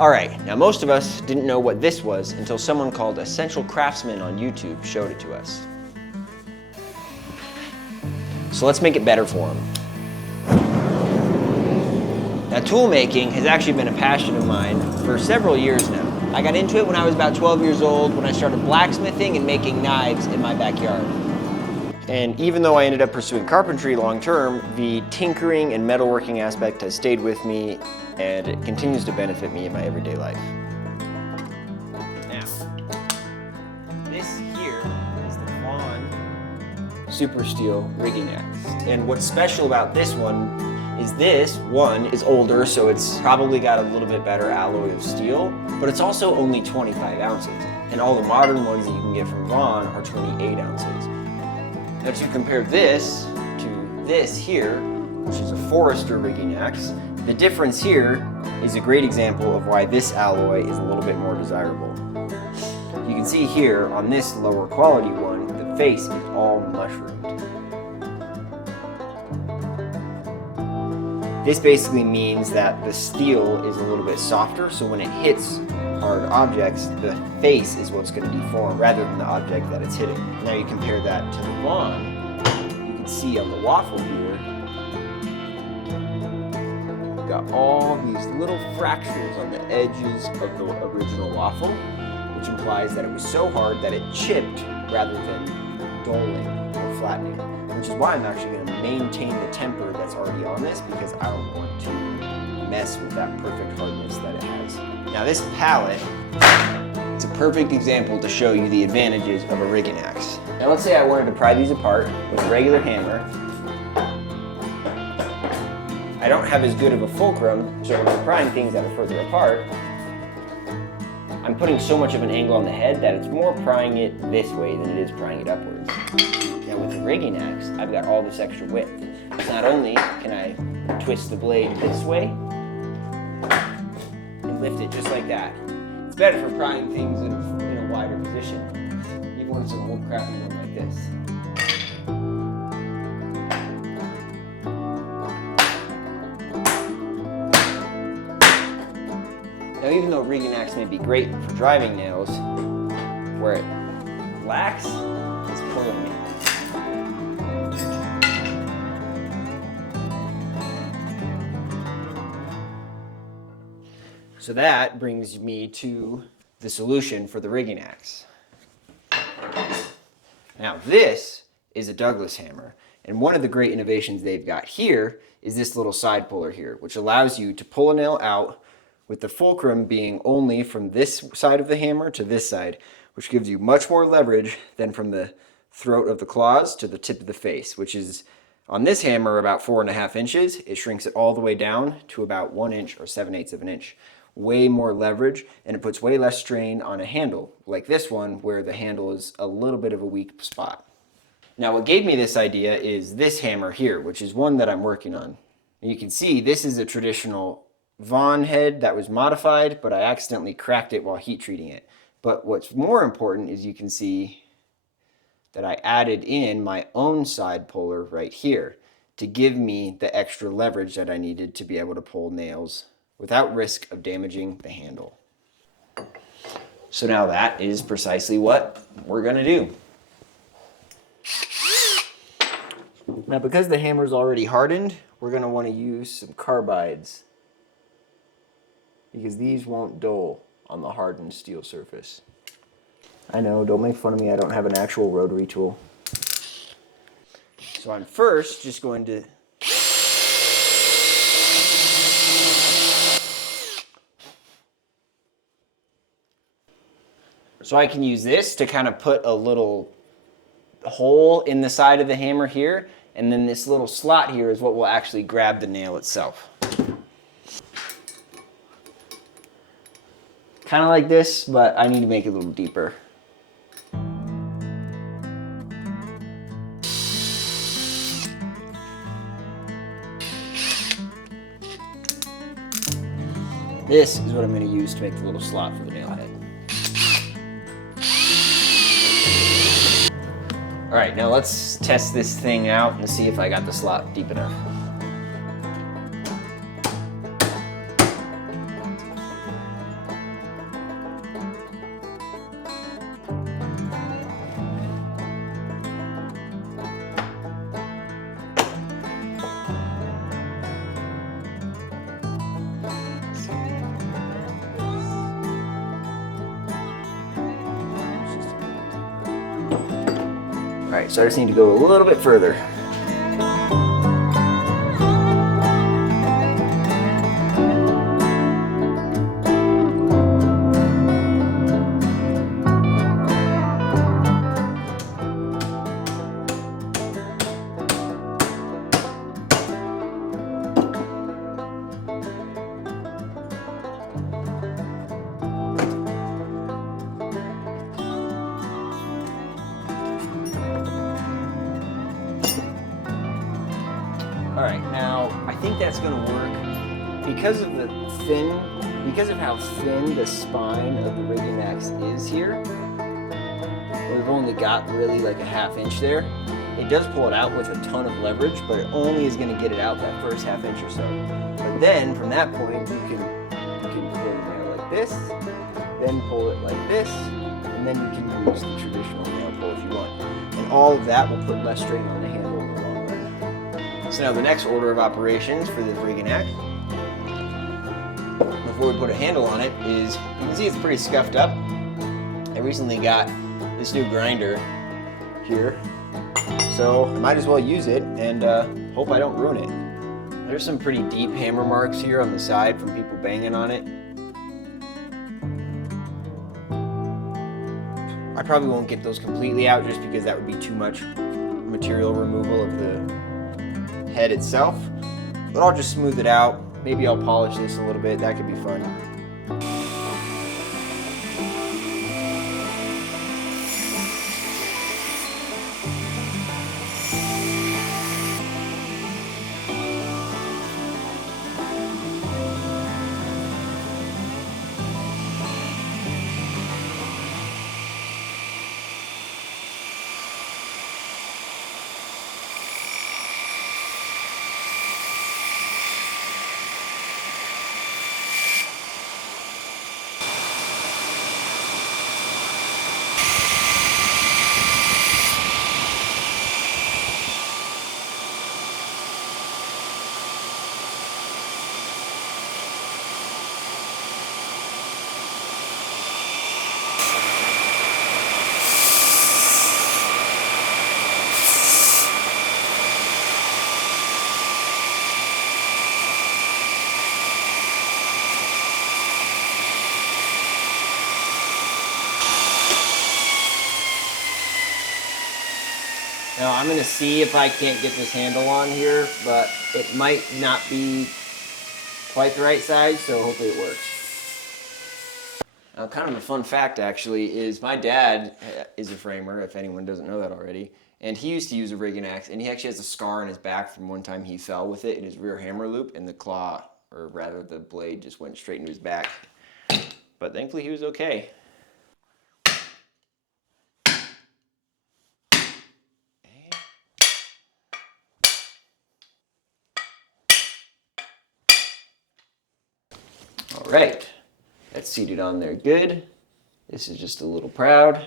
Alright, now most of us didn't know what this was until someone called Essential Craftsman on YouTube showed it to us. So let's make it better for them. Now, tool making has actually been a passion of mine for several years now. I got into it when I was about 12 years old when I started blacksmithing and making knives in my backyard. And even though I ended up pursuing carpentry long term, the tinkering and metalworking aspect has stayed with me and it continues to benefit me in my everyday life. Now, this here is the Vaughan Super Steel rigging axe. And what's special about this one is this one is older, so it's probably got a little bit better alloy of steel, but it's also only 25 ounces. And all the modern ones that you can get from Vaughan are 28 ounces. Now to compare this to this here, which is a Forester rigging axe, the difference here is a great example of why this alloy is a little bit more desirable. You can see here on this lower quality one, the face is all mushroomed. This basically means that the steel is a little bit softer, so when it hits hard objects, the face is what's going to deform rather than the object that it's hitting. Now you compare that to the Vaughan, you can see on the waffle here, you've got all these little fractures on the edges of the original waffle, which implies that it was so hard that it chipped rather than dulling or flattening. Which is why I'm actually going to maintain the temper that's already on this because I don't want to mess with that perfect hardness that it has. Now this pallet, it's a perfect example to show you the advantages of a rigging axe. Now let's say I wanted to pry these apart with a regular hammer. I don't have as good of a fulcrum, so when I'm prying things that are further apart, I'm putting so much of an angle on the head that it's more prying it this way than it is prying it upwards. Now with the rigging axe, I've got all this extra width. So not only can I twist the blade this way and lift it just like that. It's better for prying things in a wider position, even when it's an old crappy one like this. Now even though a rigging axe may be great for driving nails, where it lacks is pulling nails. So that brings me to the solution for the rigging axe. Now this is a Douglas hammer, and one of the great innovations they've got here is this little side puller here, which allows you to pull a nail out with the fulcrum being only from this side of the hammer to this side, which gives you much more leverage than from the throat of the claws to the tip of the face, which is on this hammer about 4.5 inches. It shrinks it all the way down to about 1 inch or 7/8 of an inch. Way more leverage, and it puts way less strain on a handle, like this one where the handle is a little bit of a weak spot. Now what gave me this idea is this hammer here, which is one that I'm working on. And you can see this is a traditional Vaughan head that was modified, but I accidentally cracked it while heat treating it. But what's more important is you can see that I added in my own side puller right here to give me the extra leverage that I needed to be able to pull nails without risk of damaging the handle. So now that is precisely what we're gonna do. Now because the hammer's already hardened, we're gonna wanna use some carbides because these won't dull on the hardened steel surface. I know, don't make fun of me, I don't have an actual rotary tool. So I'm first just going to So I can use this to kind of put a little hole in the side of the hammer here, and then this little slot here is what will actually grab the nail itself. Kind of like this, but I need to make it a little deeper. This is what I'm going to use to make the little slot for the nail head. All right, now let's test this thing out and see if I got the slot deep enough. right, so I just need to go a little bit further. All right, now I think that's going to work because of how thin the spine of the rigging axe is here. We've only got really like a ½ inch there. It does pull it out with a ton of leverage, but it only is going to get it out that first ½ inch or so. But then from that point, you can pull the nail like this, then pull it like this, and then you can use the traditional nail pull if you want. And all of that will put less strain on the handle. So now the next order of operations for this rigging axe, before we put a handle on it, is you can see it's pretty scuffed up. I recently got this new grinder here, so I might as well use it and hope I don't ruin it. There's some pretty deep hammer marks here on the side from people banging on it. I probably won't get those completely out just because that would be too much material removal of the head itself, but I'll just smooth it out. Maybe I'll polish this a little bit. That could be fun. Now I'm gonna see if I can't get this handle on here, but it might not be quite the right size, so hopefully it works. Now kind of a fun fact actually is my dad is a framer, if anyone doesn't know that already, and he used to use a rigging axe, and he actually has a scar on his back from one time he fell with it in his rear hammer loop, and the claw, or rather the blade, just went straight into his back. But thankfully he was okay. All right, that's seated on there good. This is just a little proud.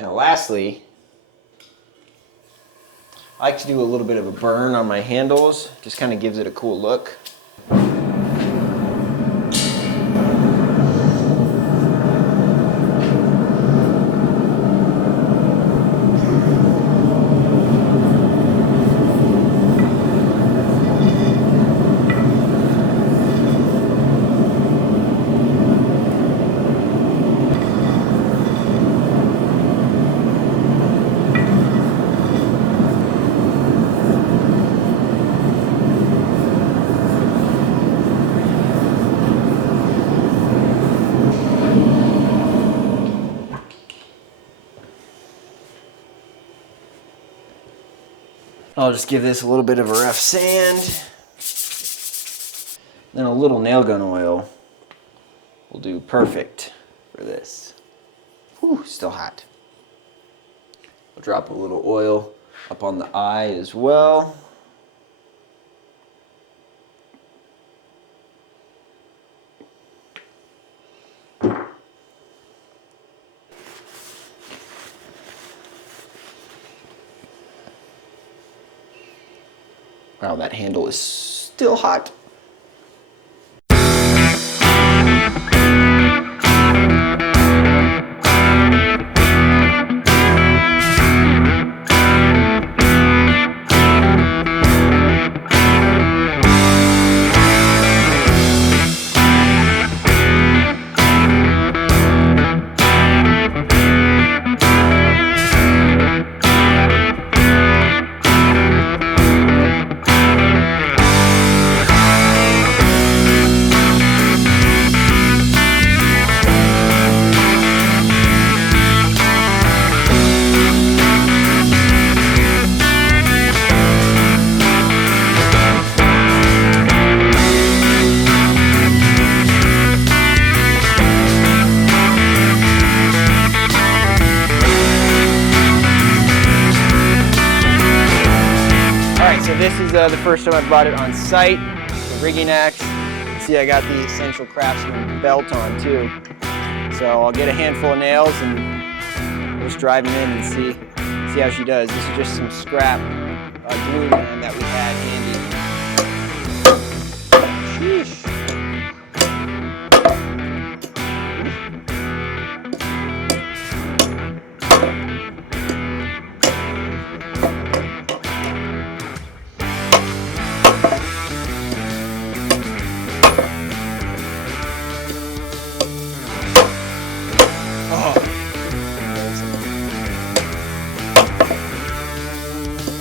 Now lastly, I like to do a little bit of a burn on my handles, just kind of gives it a cool look. I'll just give this a little bit of a rough sand. Then a little nail gun oil will do perfect for this. Whew, still hot. I'll drop a little oil up on the eye as well. Wow, that handle is still hot. So this is the first time I brought it on site, the rigging axe. See, I got the Essential Craftsman belt on too. So I'll get a handful of nails and just drive them in and see how she does. This is just some scrap glue gun that we had handy. Sheesh.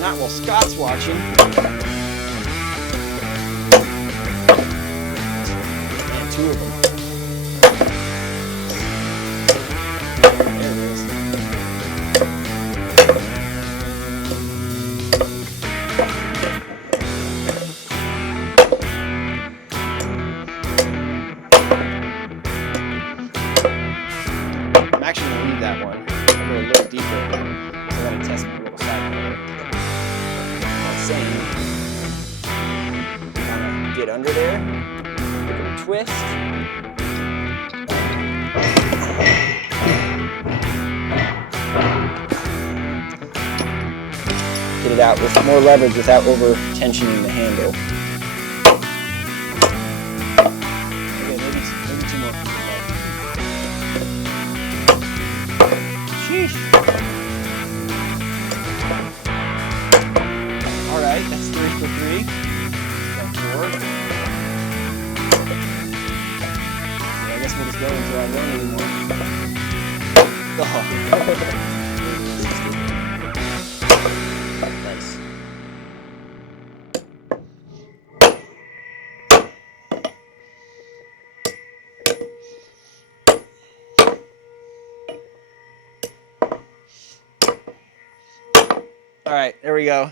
Not while Scott's watching. And two of them. There it is. I'm actually going to leave that one. I'll go a little deeper. So I'm going to test my little side motor. Same. Kind of get under there, give it a twist. Get it out with more leverage without over tensioning the handle. Okay, maybe two more. Sheesh. Alright, that's 3 for 3. Got 4. Yeah, I guess we'll just go until I don't anymore. Oh. Nice. Alright, there we go.